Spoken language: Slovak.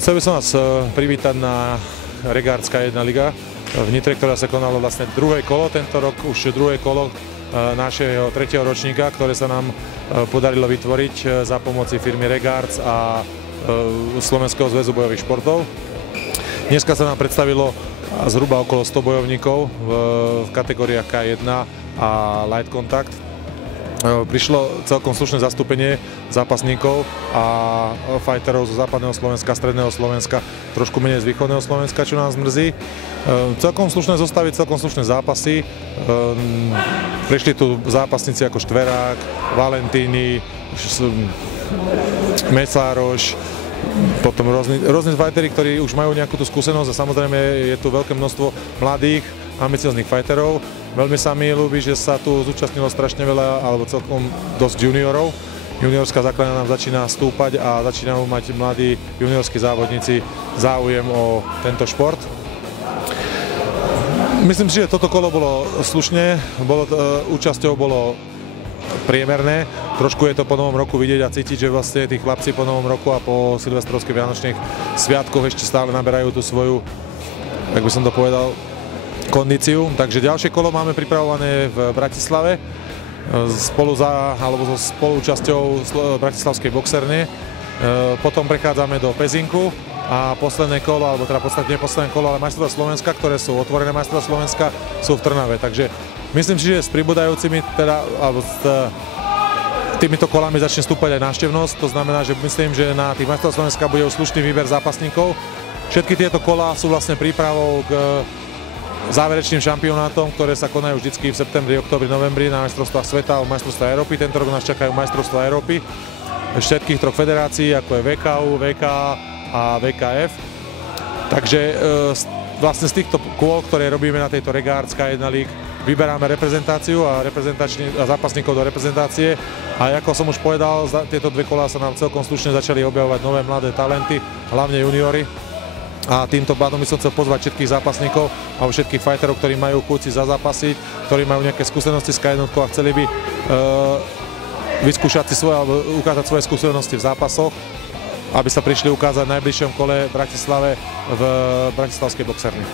Takže chcel by som vás privítať na Regárdská 1 liga v Nitre, ktorá sa konala vlastne druhé kolo, tento rok už druhé kolo našeho 3. ročníka, ktoré sa nám podarilo vytvoriť za pomoci firmy Regards a Slovenského zväzu bojových športov. Dneska sa nám predstavilo zhruba okolo 100 bojovníkov v kategóriách K1 a Light Contact. Prišlo celkom slušné zastúpenie zápasníkov a fighterov zo západného Slovenska, stredného Slovenska, trošku menej z východného Slovenska, čo nás mrzí. Celkom slušné zostavy, celkom slušné zápasy. Prišli tu zápasníci ako Štverák, Valentíny, Mecároš, potom rôzni fighteri, ktorí už majú nejakú tú skúsenosť a samozrejme je tu veľké množstvo mladých, ambicióznych fighterov. Veľmi sa mi ľúbi, že sa tu zúčastnilo strašne veľa, alebo celkom dosť juniorov. Juniorská základňa nám začína stúpať a začínajú mať mladí juniorskí závodníci záujem o tento šport. Myslím si, že toto kolo bolo slušne, účasťou bolo priemerné. Trošku je to po novom roku vidieť a cítiť, že vlastne tí chlapci po novom roku a po silvestrovských vianočných sviatkoch ešte stále naberajú tú svoju, jak by som to povedal, kondíciu. Takže ďalšie kolo máme pripravované v Bratislave so spolúčasťou Bratislavskej boxerne. Potom prechádzame do Pezinku a posledné kolo, alebo teda podstatne posledné kolo, ale majstrovstvá Slovenska, ktoré sú otvorené majstrovstvá Slovenska, sú v Trnave. Takže myslím si, že s pribúdajúcimi alebo s týmito kolami začne stúpať aj návštevnosť. To znamená, že myslím, že na tých majstrovstvách Slovenska bude už slušný výber zápasníkov. Všetky tieto kolá sú vlastne prípravou k záverečným šampionátom, ktoré sa konajú vždycky v septembri, októbri, novembri na majstrovstvách sveta a majstrovstvá Európy. Tento rok nás čakajú majstrovstvá Európy všetkých troch federácií, ako je VKU, VKA a VKF. Takže vlastne z týchto kôl, ktoré robíme na tejto Regárdská 1 League, vyberáme reprezentáciu a zápasníkov do reprezentácie. A ako som už povedal, tieto dve kolá sa nám celkom slušne začali objavovať nové mladé talenty, hlavne juniori. A týmto pádom by som chcel pozvať všetkých zápasníkov alebo všetkých fighterov, ktorí majú chuť si zazápasiť, ktorí majú nejaké skúsenosti s K1 a chceli by vyskúšať si svoje alebo ukázať svoje skúsenosti v zápasoch, aby sa prišli ukázať v najbližšom kole v Bratislave v bratislavskej boxerni.